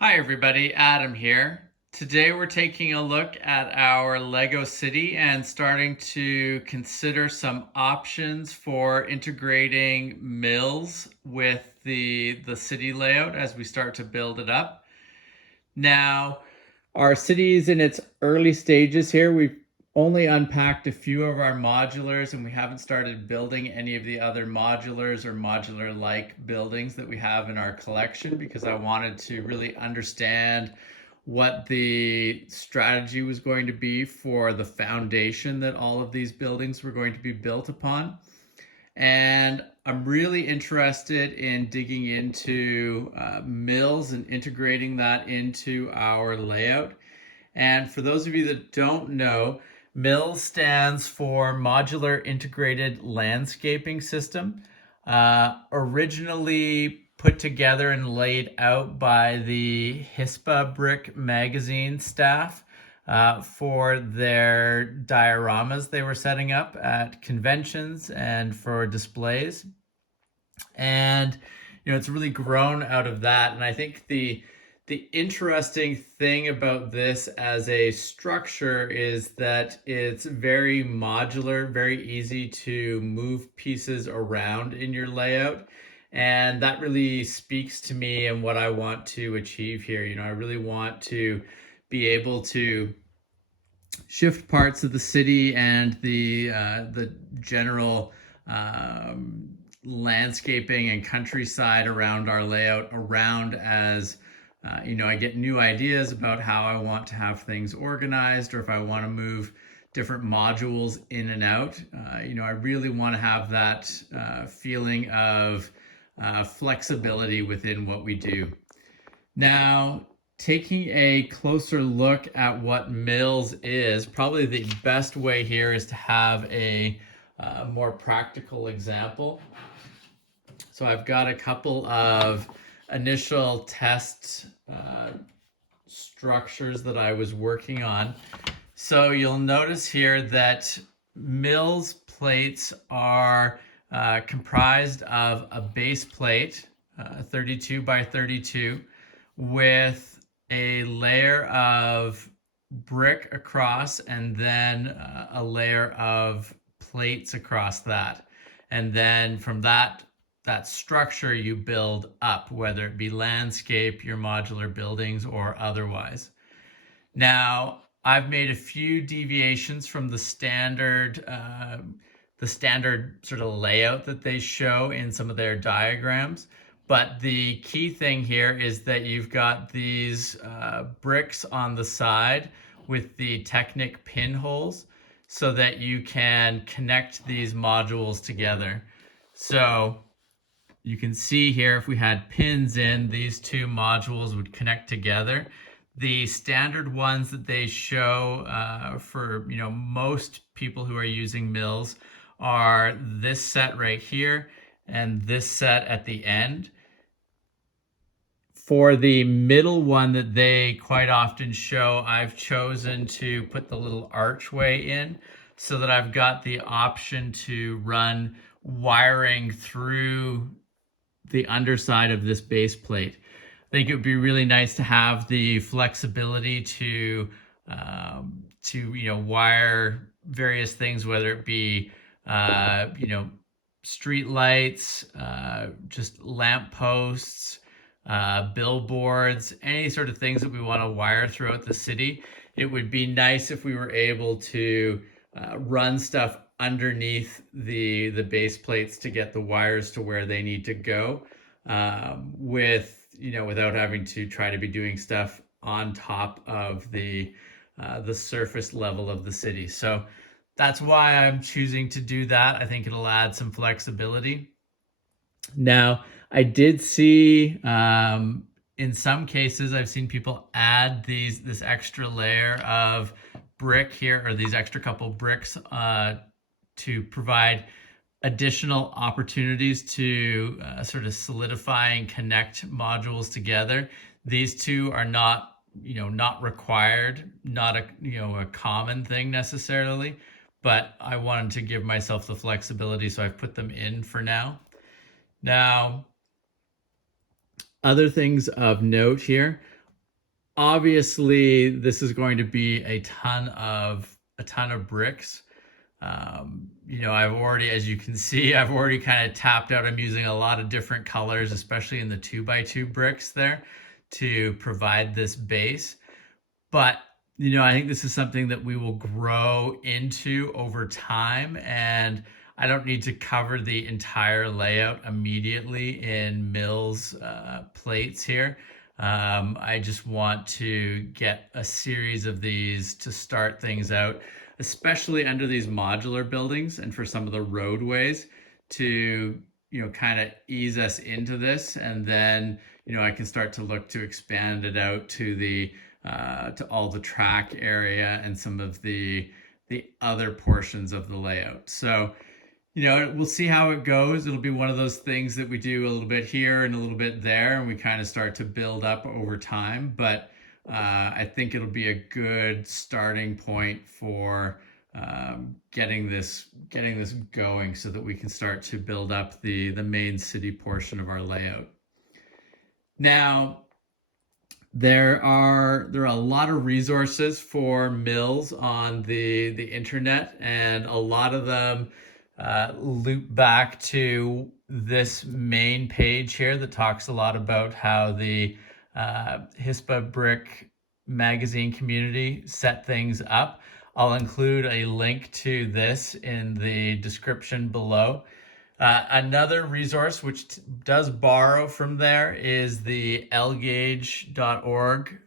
Hi everybody, Adam here. Today we're taking a look at our Lego city and starting to consider some options for integrating mills with the city layout as we start to build it up. Now, our city is in its early stages here. We've only unpacked a few of our modulars and we haven't started building any of the other modulars or modular-like buildings that we have in our collection because I wanted to really understand what the strategy was going to be for the foundation that all of these buildings were going to be built upon. And I'm really interested in digging into mills and integrating that into our layout. And for those of you that don't know, MILS stands for Modular Integrated Landscaping System. Originally put together and laid out by the HISPA Brick magazine staff for their dioramas they were setting up at conventions and for displays. And it's really grown out of that. And I think the interesting thing about this as a structure is that it's very modular, very easy to move pieces around in your layout. And that really speaks to me and what I want to achieve here. I really want to be able to shift parts of the city and the general landscaping and countryside around our layout around as I get new ideas about how I want to have things organized, or if I want to move different modules in and out. I really want to have that feeling of flexibility within what we do. Now, taking a closer look at what MILS is, probably the best way here is to have a more practical example. So I've got a couple of initial test structures that I was working on. So you'll notice here that MILS plates are comprised of a base plate, 32 by 32, with a layer of brick across and then a layer of plates across that. And then from that structure you build up, whether it be landscape, your modular buildings, or otherwise. Now, I've made a few deviations from the standard sort of layout that they show in some of their diagrams. But the key thing here is that you've got these bricks on the side with the Technic pinholes so that you can connect these modules together. So you can see here, if we had pins in, these two modules would connect together. The standard ones that they show for most people who are using MILS are this set right here and this set at the end. For the middle one that they quite often show, I've chosen to put the little archway in so that I've got the option to run wiring through the underside of this base plate. I think it would be really nice to have the flexibility to wire various things, whether it be street lights, just lamp posts, billboards, any sort of things that we want to wire throughout the city. It would be nice if we were able to run stuff underneath the base plates to get the wires to where they need to go, without having to try to be doing stuff on top of the surface level of the city. So that's why I'm choosing to do that. I think it'll add some flexibility. Now, I did see in some cases, I've seen people add this extra layer of brick here, or these extra couple bricks to provide additional opportunities to sort of solidify and connect modules together. These two are not required, not a common thing necessarily, but I wanted to give myself the flexibility, so I've put them in for now. Now, other things of note here Obviously, this is going to be a ton of bricks. I've already, as you can see, I've already kind of tapped out. I'm using a lot of different colors, especially in the 2x2 bricks there, to provide this base. But I think this is something that we will grow into over time, and I don't need to cover the entire layout immediately in MILS plates here. I just want to get a series of these to start things out, especially under these modular buildings and for some of the roadways, to kind of ease us into this, and then I can start to look to expand it out to all the track area and some of the other portions of the layout. So we'll see how it goes. It'll be one of those things that we do a little bit here and a little bit there, and we kind of start to build up over time. But I think it'll be a good starting point for getting this going, so that we can start to build up the main city portion of our layout. Now, there are a lot of resources for MILS on the internet, and a lot of them loop back to this main page here that talks a lot about how the HISPA Brick magazine community set things up. I'll include a link to this in the description below. Another resource which does borrow from there is the lgauge.org.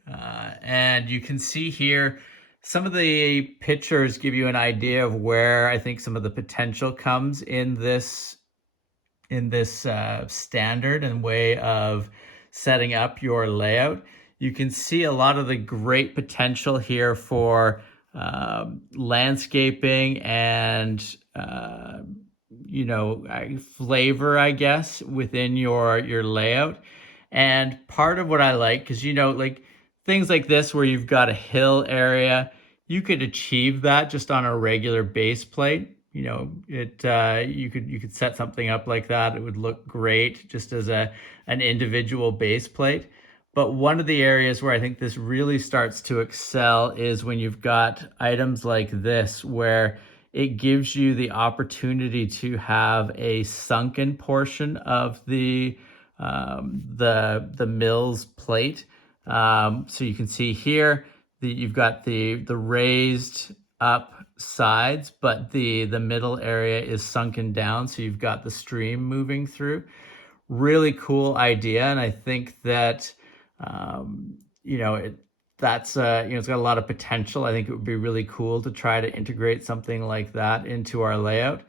And you can see here, some of the pictures give you an idea of where I think some of the potential comes in this standard and way of setting up your layout. You can see a lot of the great potential here for landscaping and flavor, I guess, within your layout. And part of what I like, because like things like this where you've got a hill area, you could achieve that just on a regular base plate. You could set something up like that. It would look great just as an individual base plate. But one of the areas where I think this really starts to excel is when you've got items like this, where it gives you the opportunity to have a sunken portion of the MILS plate. So you can see here that you've got the raised up sides, but the middle area is sunken down, so you've got the stream moving through. Really cool idea, and I think that it's got a lot of potential. I think it would be really cool to try to integrate something like that into our layout.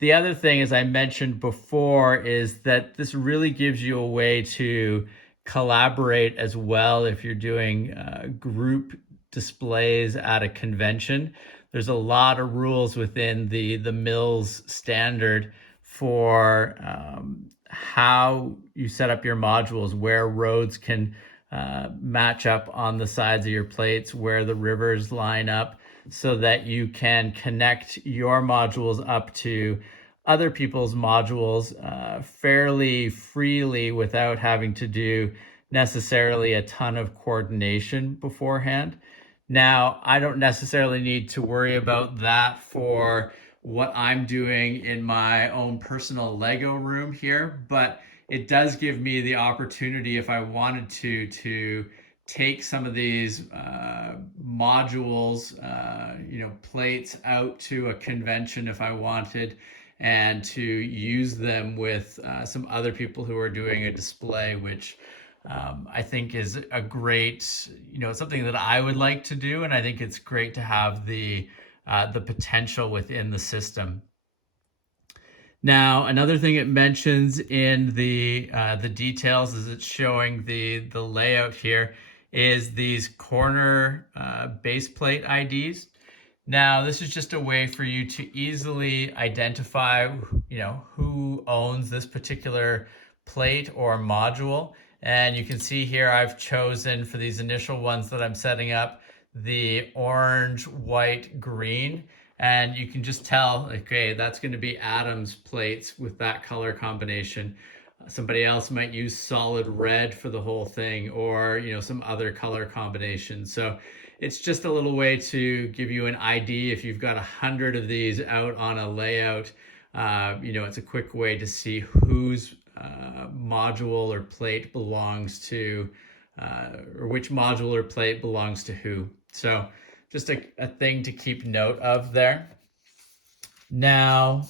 The other thing, as I mentioned before, is that this really gives you a way to collaborate as well. If you're doing group displays at a convention, there's a lot of rules within the MILS standard for how you set up your modules, where roads can match up on the sides of your plates, where the rivers line up, so that you can connect your modules up to other people's modules fairly freely without having to do necessarily a ton of coordination beforehand. Now, I don't necessarily need to worry about that for what I'm doing in my own personal Lego room here, but it does give me the opportunity, if I wanted to take some of these modules, plates out to a convention if I wanted, and to use them with some other people who are doing a display, which I think is a great, something that I would like to do, and I think it's great to have the potential within the system. Now, another thing it mentions in the details, as it's showing the layout here, is these corner base plate IDs. Now, this is just a way for you to easily identify, who owns this particular plate or module. And you can see here, I've chosen for these initial ones that I'm setting up, the orange, white, green. And you can just tell, okay, that's going to be Adam's plates with that color combination. Somebody else might use solid red for the whole thing, or some other color combination. So it's just a little way to give you an idea. If you've got 100 of these out on a layout, it's a quick way to see whose module or plate belongs to, or which module or plate belongs to who. So just a thing to keep note of there. Now,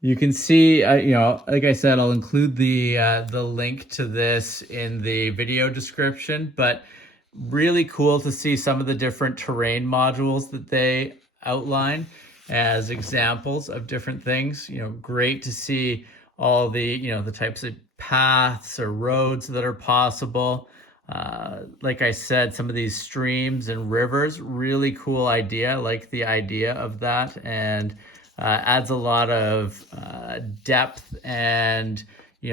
you can see, like I said, I'll include the link to this in the video description, but really cool to see some of the different terrain modules that they outline as examples of different things. Great to see all the types of paths or roads that are possible. Like I said, some of these streams and rivers, really cool idea. I like the idea of that, and adds a lot of depth and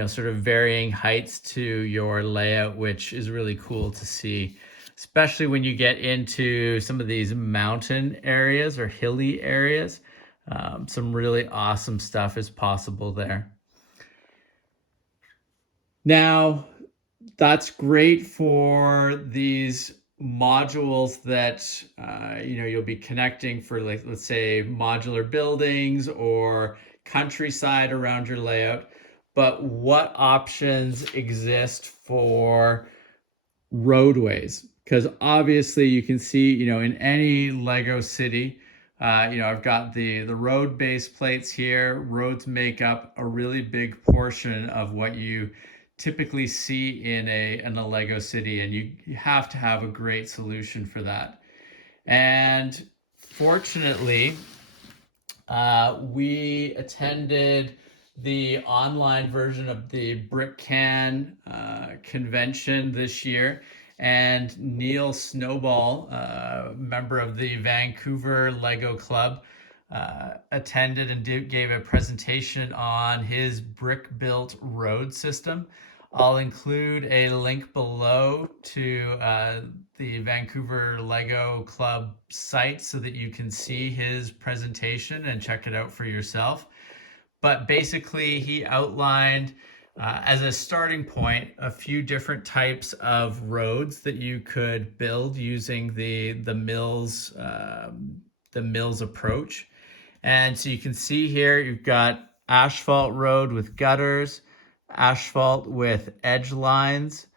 sort of varying heights to your layout, which is really cool to see, especially when you get into some of these mountain areas or hilly areas. Some really awesome stuff is possible there. Now, that's great for these modules that you'll be connecting for, like, let's say modular buildings or countryside around your layout. But what options exist for roadways? Because obviously you can see, in any Lego city, I've got the road base plates here. Roads make up a really big portion of what you typically see in a Lego city, and you have to have a great solution for that. And fortunately, we attended the online version of the Brick Can convention this year, and Neil Snowball, member of the Vancouver Lego Club, attended and gave a presentation on his brick-built road system. I'll include a link below to the Vancouver Lego Club site so that you can see his presentation and check it out for yourself. But basically, he outlined, as a starting point, a few different types of roads that you could build using the MILS approach. And so you can see here, you've got asphalt road with gutters, asphalt with edge lines,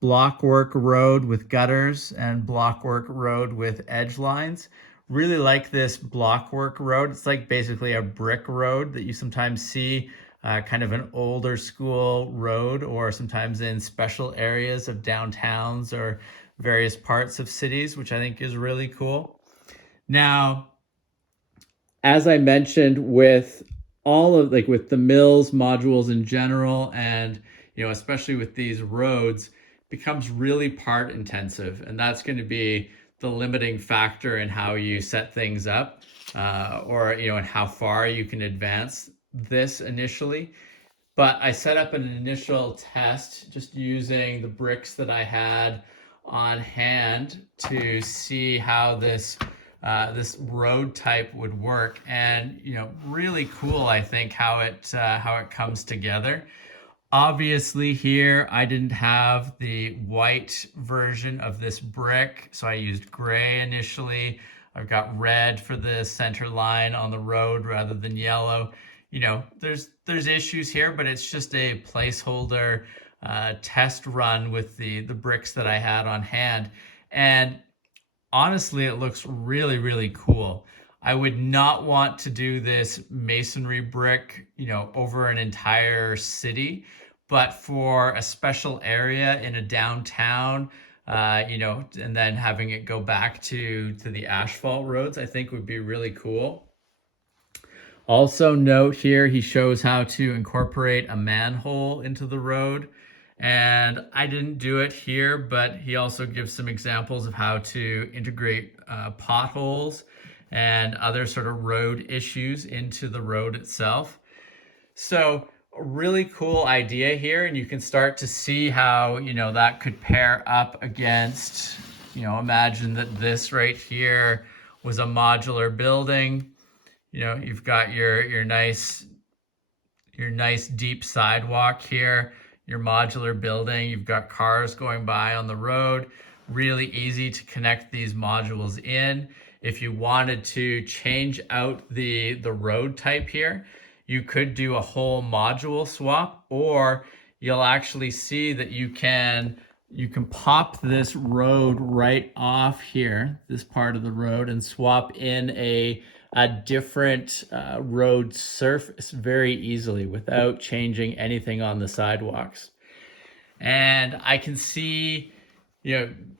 blockwork road with gutters, and blockwork road with edge lines. Really like this blockwork road. It's like basically a brick road that you sometimes see, kind of an older school road, or sometimes in special areas of downtowns or various parts of cities, which I think is really cool. Now, as I mentioned, with with the MILS modules in general, and especially with these roads, becomes really part intensive, and that's going to be the limiting factor in how you set things up, or and how far you can advance this initially. But I set up an initial test just using the bricks that I had on hand to see how this road type would work, and really cool, I think, how it comes together. Obviously here I didn't have the white version of this brick, so I used gray initially. I've got red for the center line on the road rather than yellow. There's issues here, but it's just a placeholder test run with the bricks that I had on hand. And honestly, it looks really, really cool. I would not want to do this masonry brick, over an entire city, but for a special area in a downtown, and then having it go back to the asphalt roads, I think would be really cool. Also note here, he shows how to incorporate a manhole into the road. And I didn't do it here, but he also gives some examples of how to integrate potholes and other sort of road issues into the road itself. So a really cool idea here, and you can start to see how, that could pair up against, imagine that this right here was a modular building. You've got your nice your nice deep sidewalk here, your modular building. You've got cars going by on the road. Really easy to connect these modules in. If you wanted to change out the road type here, you could do a whole module swap, or you'll actually see that you can pop this road right off here, this part of the road, and swap in a different road surface very easily without changing anything on the sidewalks. And I can see,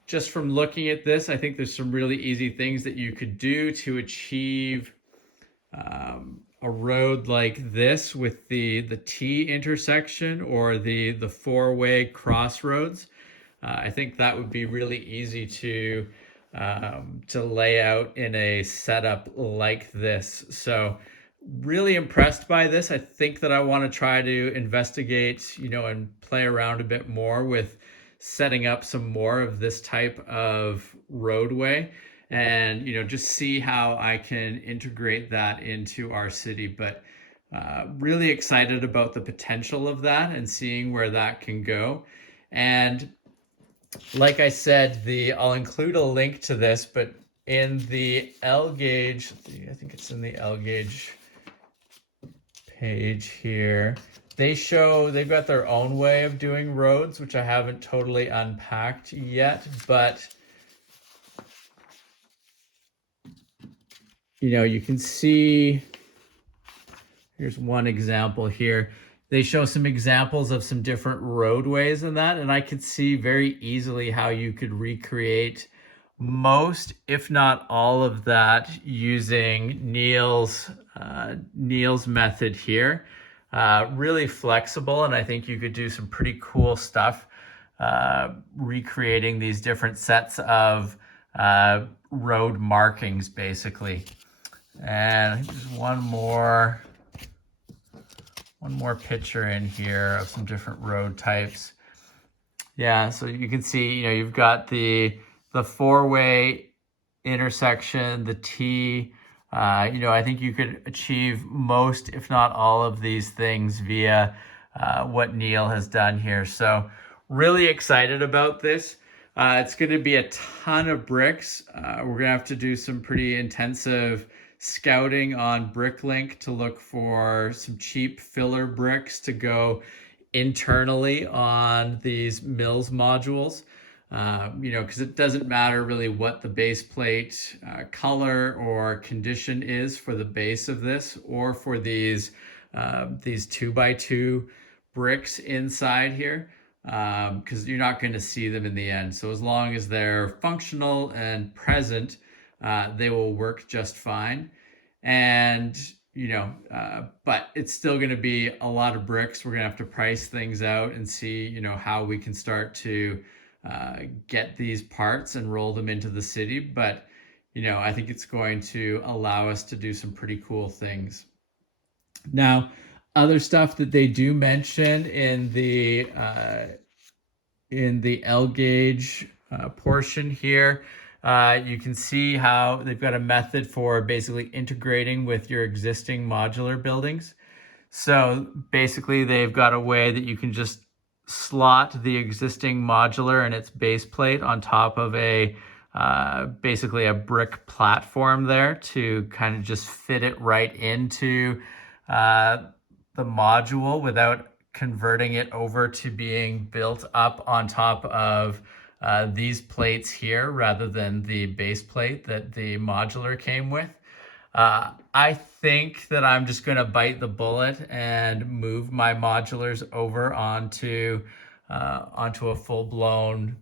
just from looking at this, I think there's some really easy things that you could do to achieve a road like this with the T intersection or the four-way crossroads. I think that would be really easy to lay out in a setup like this. So really impressed by this. I think that I want to try to investigate, and play around a bit more with setting up some more of this type of roadway, and just see how I can integrate that into our city. But really excited about the potential of that and seeing where that can go. And like I said, I'll include a link to this, but in the L gauge, I think it's in the L gauge page here, they've got their own way of doing roads, which I haven't totally unpacked yet, but you can see, here's one example here. They show some examples of some different roadways in that, and I could see very easily how you could recreate most, if not all of that, using Neil's method here. Really flexible, and I think you could do some pretty cool stuff recreating these different sets of road markings, basically. And I think there's one more picture in here of some different road types. Yeah, so you can see, you've got the four-way intersection, the T. I think you could achieve most, if not all of these things via what Neil has done here. So really excited about this. It's going to be a ton of bricks. We're going to have to do some pretty intensive scouting on Bricklink to look for some cheap filler bricks to go internally on these MILS modules. Because it doesn't matter really what the base plate color or condition is for the base of this, or for these 2x2 bricks inside here, because you're not going to see them in the end. So as long as they're functional and present, they will work just fine. And but it's still going to be a lot of bricks. We're going to have to price things out and see how we can start to get these parts and roll them into the city. But I think it's going to allow us to do some pretty cool things. Now, other stuff that they do mention in the L gauge portion here, you can see how they've got a method for basically integrating with your existing modular buildings. So basically they've got a way that you can just slot the existing modular and its base plate on top of basically a brick platform there to kind of just fit it right into the module without converting it over to being built up on top of these plates here rather than the base plate that the modular came with. I think that I'm just going to bite the bullet and move my modulars over onto a full-blown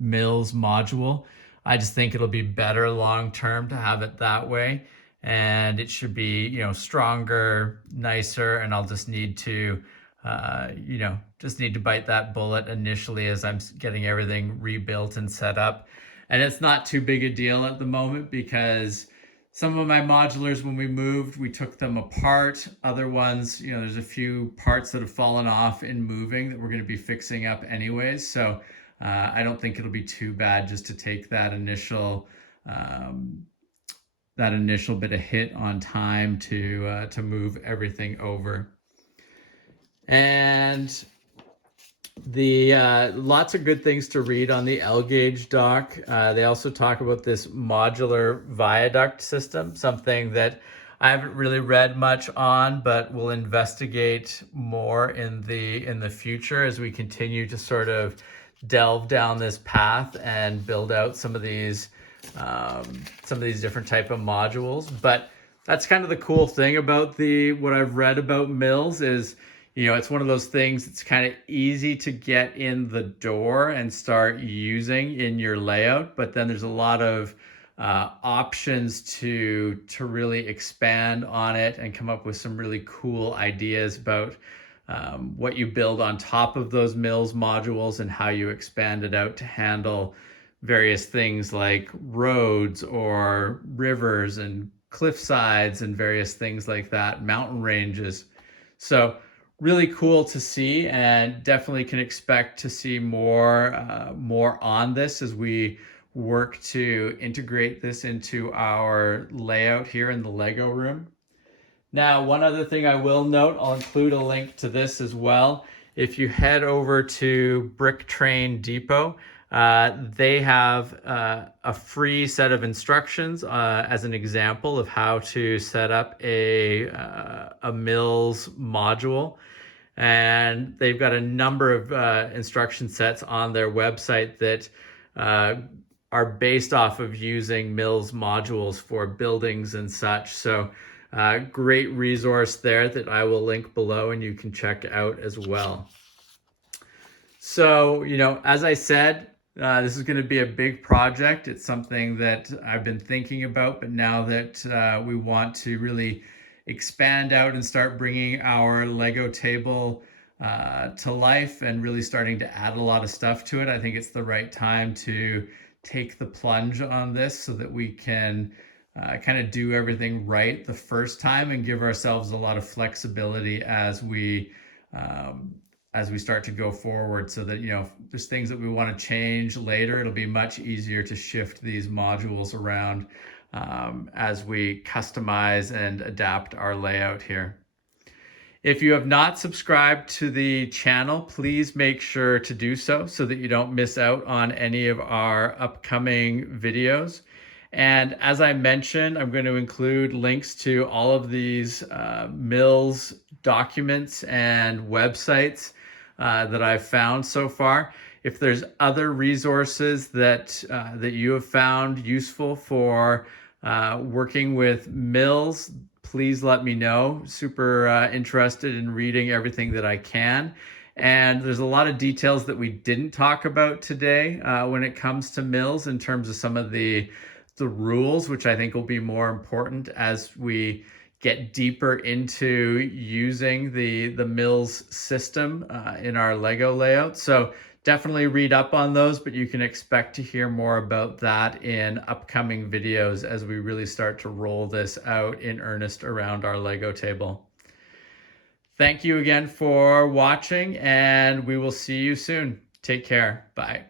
MILS module. I just think it'll be better long-term to have it that way, and it should be stronger, nicer, and I'll just need to bite that bullet initially as I'm getting everything rebuilt and set up. And it's not too big a deal at the moment, because some of my modulars, when we moved, we took them apart. Other ones, there's a few parts that have fallen off in moving that we're going to be fixing up anyways. So I don't think it'll be too bad just to take that initial that initial bit of hit on time to move everything over. And the lots of good things to read on the L-gauge doc. They also talk about this modular viaduct system, something that I haven't really read much on, but we'll investigate more in the future as we continue to sort of delve down this path and build out some of these different type of modules. But that's kind of the cool thing about what I've read about MILS is, it's one of those things that's kind of easy to get in the door and start using in your layout, but then there's a lot of options to really expand on it and come up with some really cool ideas about what you build on top of those MILS modules and how you expand it out to handle various things like roads or rivers and cliff sides and various things like that, mountain ranges. So really cool to see, and definitely can expect to see more on this as we work to integrate this into our layout here in the Lego room. Now, one other thing I will note, I'll include a link to this as well. If you head over to Brick Train Depot, they have a free set of instructions as an example of how to set up a MILS module. And they've got a number of instruction sets on their website that are based off of using MILS modules for buildings and such. So great resource there that I will link below and you can check out as well. So, as I said, this is going to be a big project. It's something that I've been thinking about, but now that we want to really expand out and start bringing our Lego table to life and really starting to add a lot of stuff to it, I think it's the right time to take the plunge on this so that we can kind of do everything right the first time and give ourselves a lot of flexibility as we start to go forward, so that if there's things that we want to change later, it'll be much easier to shift these modules around as we customize and adapt our layout here. If you have not subscribed to the channel, please make sure to do so that you don't miss out on any of our upcoming videos. And as I mentioned, I'm going to include links to all of these MILS documents and websites that I've found so far. If there's other resources that you have found useful for working with MILS, please let me know. Super interested in reading everything that I can. And there's a lot of details that we didn't talk about today when it comes to MILS in terms of some of the rules, which I think will be more important as we get deeper into using the MILS system in our Lego layout. So definitely read up on those, but you can expect to hear more about that in upcoming videos as we really start to roll this out in earnest around our Lego table. Thank you again for watching, and we will see you soon. Take care. Bye.